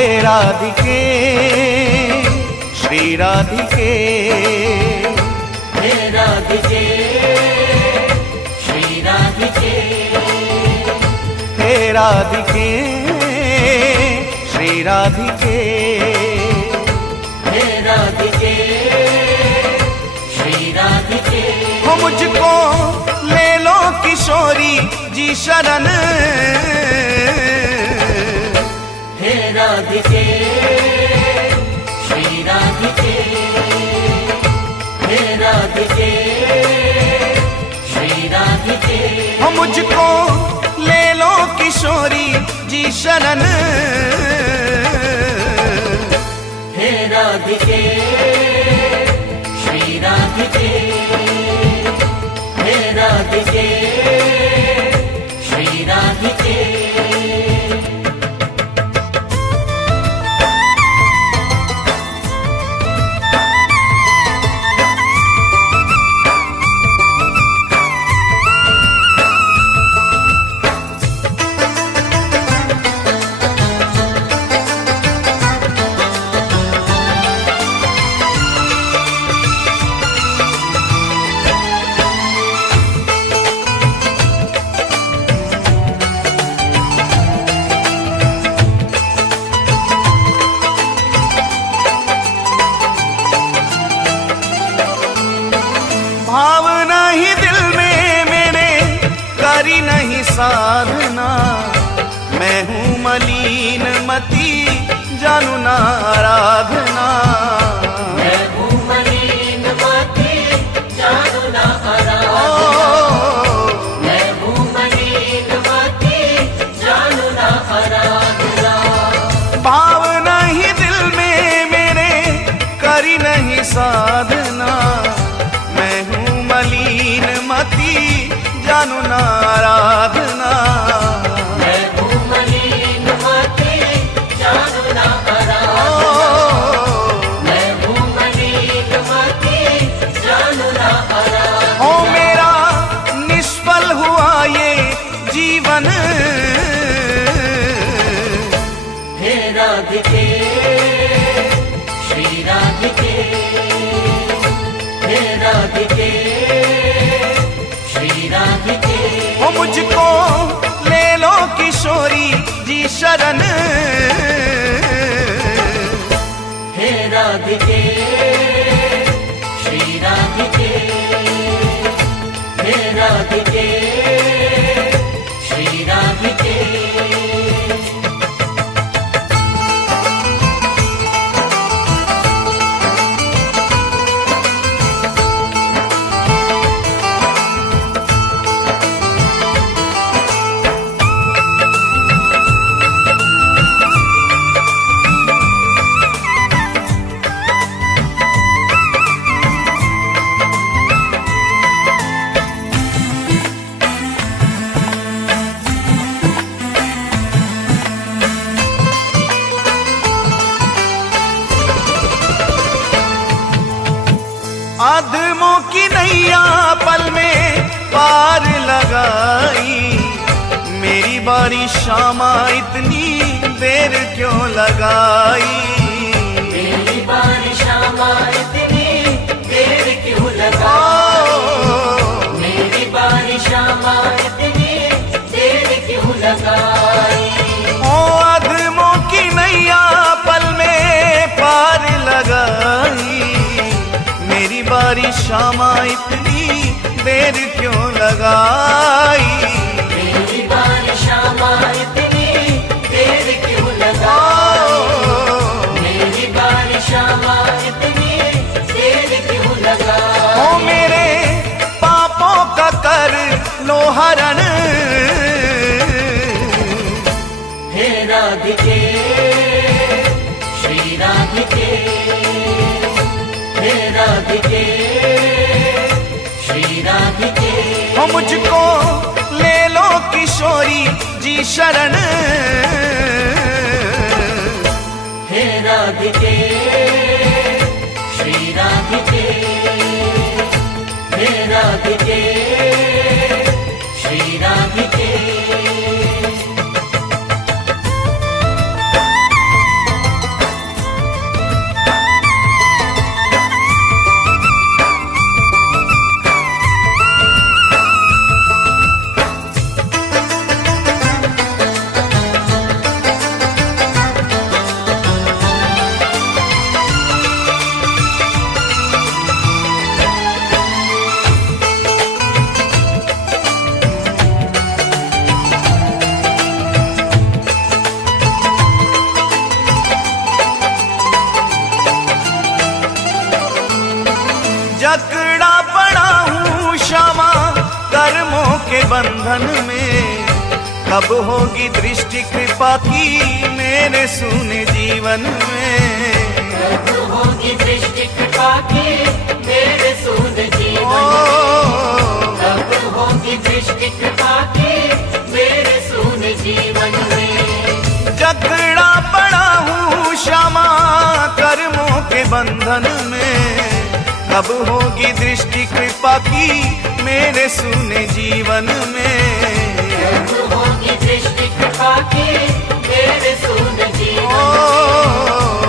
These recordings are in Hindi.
राधिके श्री राधिके हे राधिके श्री राधिके हे राधिके श्री राधिके हे राधिके श्री राधिके हो मुझको ले लो किशोरी जी शरण हे राधिके श्री राधिके हे राधिके श्री राधिके हो मुझको ले लो किशोरी जी शरण हे राधिके श्री राधिके हे राधिके श्री राधिके भावना ही दिल में मेरे करी नहीं साधना मैं हूँ मलिन मती जानू ना आराधना मैं हूँ मलिन मती जानू ना आराधना मैं हूँ मलिन मती जानू ना आराधना भावना ही दिल में मेरे करी नहीं साधना मैं हूँ मलिन मती जानू ना आराधना मैं हूँ मलिन मती जानू ना आराधना मैं हूँ मलिन मती जानू ना आराधना हो मेरा निष्फल हुआ ये जीवन हे राधिके श्री राधिके हे राधिके श्री राधिके हो मुझको ले लो किशोरी जी शरण हे राधिके श्री राधिके हे राधिके श्री राधिके आदमों की नैया पल में पार लगाई मेरी बारी शामा इतनी देर क्यों लगाई मेरी बारी शामा इतनी देर क्यों लगाई मेरी बारी शामा इतनी देर क्यों लगाई ओ आदमों की नैया पल में पार लगाई मेरी बारी शामा इतनी देर क्यों लगाई मेरी बारी शामा इतनी देर क्यों लगाई मेरी बारी शामा इतनी देर क्यों लगाई ओ मेरे पापों का कर लो हरण हे राधिके श्री राधिके हे राधिके श्री राधिके हो मुझको ले लो किशोरी जी शरण हे राधिके श्री राधिके हे राधिके श्री राधिके जकड़ा पड़ा हूँ क्षमा कर्मों के बंधन में, कब होगी दृष्टि कृपा की मेरे सूने जीवन में। कब होगी दृष्टि कृपा की मेरे सूने जीवन में, कब होगी दृष्टि कृपा की मेरे सूने जीवन में। जकड़ा पड़ा हूँ क्षमा कर्मों के बंधन में, कब होगी दृष्टि कृपा की मेरे सूने जीवन में। कब होगी दृष्टि कृपा की मेरे सूने जीवन में,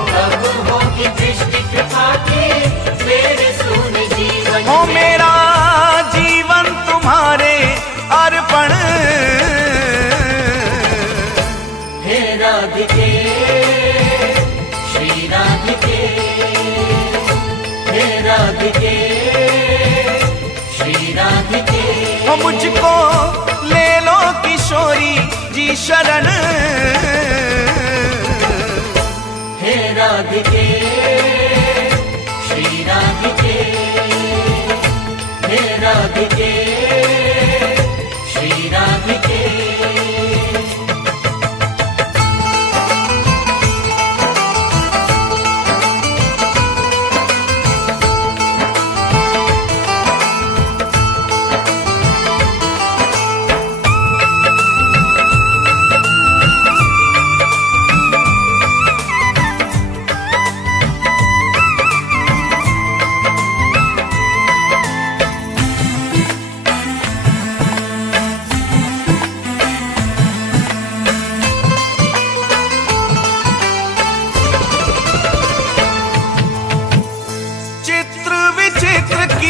कब होगी दृष्टि कृपा की मेरे सूने जीवन में। हो मेरा जीवन तुम्हारे अर्पण, हे राधिके श्री राधिके, हे राधिके श्री राधिके। हो मुझको ले लो किशोरी जी शरण, हे राधिके श्री राधिके, हे राधिके श्री राधिके।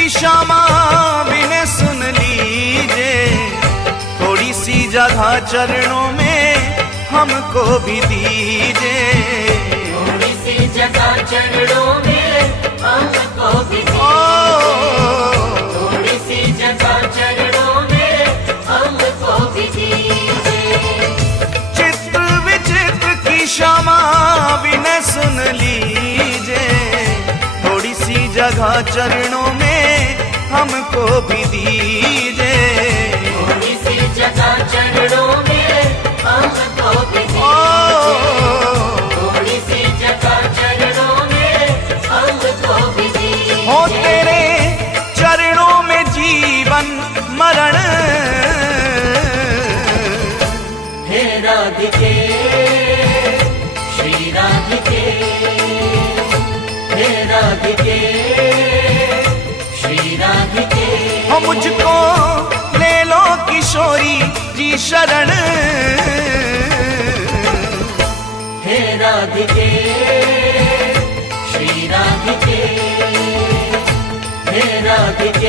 क्षमा बिने सुन लीजिए, थोड़ी सी जगह चरणों में हमको भी दीजिए। थोड़ी सी जगह चरणों में हमको भी दीजिए, थोड़ी सी जगह चरणों में हमको भी दीजिए। चित्र विचित्र की क्षमा बिने सुन लीजिए, थोड़ी सी जगह चरणों में हमको भी दीजिए। थोड़ी सी जगह चरणों में हमको भी दीजिए, थोड़ी सी जगह चरणों में हमको भी दीजिए। हो तेरे चरणों में जीवन मरण, हे राधिके श्री राधिके, हे राधिके श्री राधिके। हो मुझको ले लो किशोरी जी शरण, हे राधिके श्री राधिके, हे राधिके